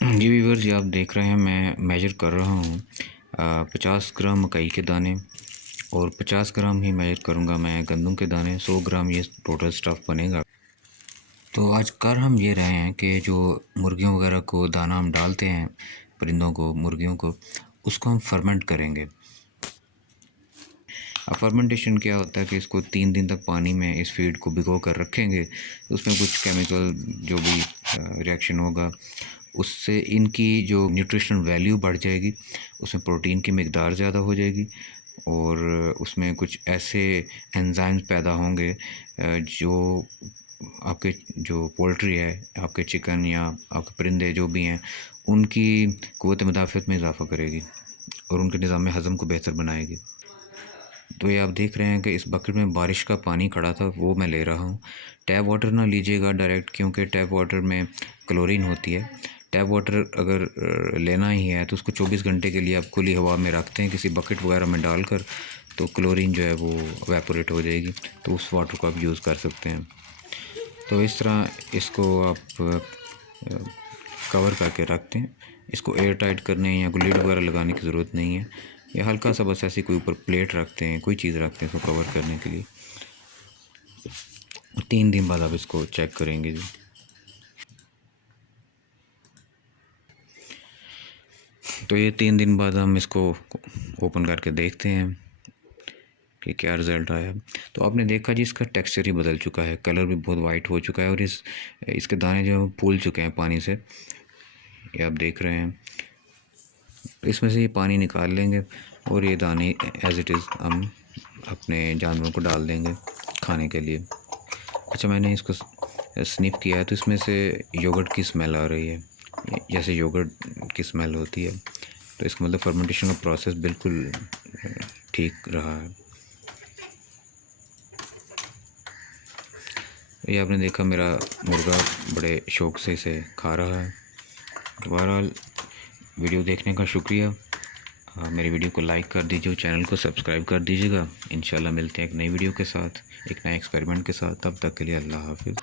जी viewers, ये आप देख रहे हैं मैं मेजर कर रहा हूँ 50 ग्राम मकई के दाने और 50 ग्राम ही मेजर करूँगा मैं गंदम के दाने। 100 ग्राम ये टोटल स्टफ़ बनेगा। तो आज कर हम ये रहे हैं कि जो मुर्गियों वगैरह को दाना हम डालते हैं, परिंदों को, मुर्गियों को, उसको हम फर्मेंट करेंगे। अब फर्मेंटेशन क्या होता है कि इसको 3 दिन तक पानी में इस फीड को भिगो कर रखेंगे, तो उसमें कुछ केमिकल जो भी रिएक्शन होगा, उससे इनकी जो न्यूट्रिशनल वैल्यू बढ़ जाएगी, उसमें प्रोटीन की मिकदार ज़्यादा हो जाएगी और उसमें कुछ ऐसे एंजाइम्स पैदा होंगे जो आपके जो पोल्ट्री है, आपके चिकन या आपके परिंदे जो भी हैं, उनकी क़ुव्वत मुदाफ़अत में इजाफ़ा करेगी और उनके निज़ाम हज़म को बेहतर बनाएगी। तो ये आप देख रहे हैं कि इस बकेट में बारिश का पानी खड़ा था, वो मैं ले रहा हूँ। टैप वाटर ना लीजिएगा डायरेक्ट, क्योंकि टैप वाटर में क्लोरीन होती है। टैप वाटर अगर लेना ही है तो उसको 24 घंटे के लिए आप खुली हवा में रखते हैं किसी बकेट वगैरह में डालकर, तो क्लोरीन जो है वो एवेपोरेट हो जाएगी, तो उस वाटर को आप यूज़ कर सकते हैं। तो इस तरह इसको आप कवर करके रखते हैं। इसको एयर टाइट करने या कोई लिड वगैरह लगाने की ज़रूरत नहीं है, या हल्का सा बस ऐसी कोई ऊपर प्लेट रखते हैं, कोई चीज़ रखते हैं इसको कवर करने के लिए। 3 दिन बाद आप इसको चेक करेंगे जी। तो ये 3 दिन बाद हम इसको ओपन करके देखते हैं कि क्या रिज़ल्ट आया। तो आपने देखा जी, इसका टेक्सचर ही बदल चुका है, कलर भी बहुत वाइट हो चुका है और इसके दाने जो हैं फूल चुके हैं पानी से, ये आप देख रहे हैं। इसमें से ये पानी निकाल लेंगे और ये दाने एज़ इट इज़ हम अपने जानवरों को डाल देंगे खाने के लिए। अच्छा, मैंने इसको स्निफ़ किया है तो इसमें से योगर्ट की स्मेल आ रही है, जैसे योगर्ट की स्मेल होती है, तो इसका मतलब फर्मेंटेशन का प्रोसेस बिल्कुल ठीक रहा है। ये आपने देखा मेरा मुर्गा बड़े शौक़ से इसे खा रहा है। बहरहाल वीडियो देखने का शुक्रिया। मेरी वीडियो को लाइक कर दीजिए, चैनल को सब्सक्राइब कर दीजिएगा। इंशाल्लाह मिलते हैं एक नई वीडियो के साथ, एक नए एक्सपेरिमेंट के साथ। तब तक के लिए अल्लाह हाफ़िज़।